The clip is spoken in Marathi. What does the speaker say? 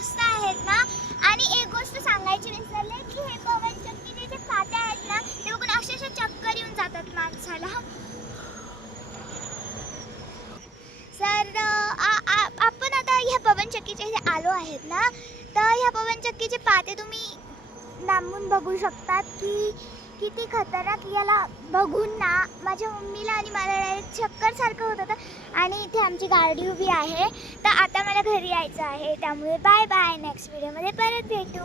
मस्त आहेत ना. आणि एक गोष्ट सांगायची विसरले की हे पवनचक्कीचे जे पाते आहेत ना ते बघून अक्षरशः चक्कर येऊन जातात माणसाला. तर आपण आता ह्या पवनचक्कीच्या इथे आलो आहेत ना, तर ह्या पवनचक्कीचे पाते तुम्ही लांबून बघू शकतात की किती खतरनाक. याला बघून ना माझ्या मम्मीला आणि मला डायरेक्ट चक्कर सारखं होत होतं. आणि इथे आमची गाडी उभी आहे. तर आता मला घरी यायचं आहे, त्यामुळे बाय बाय. नेक्स्ट व्हिडिओमध्ये परत भेटू.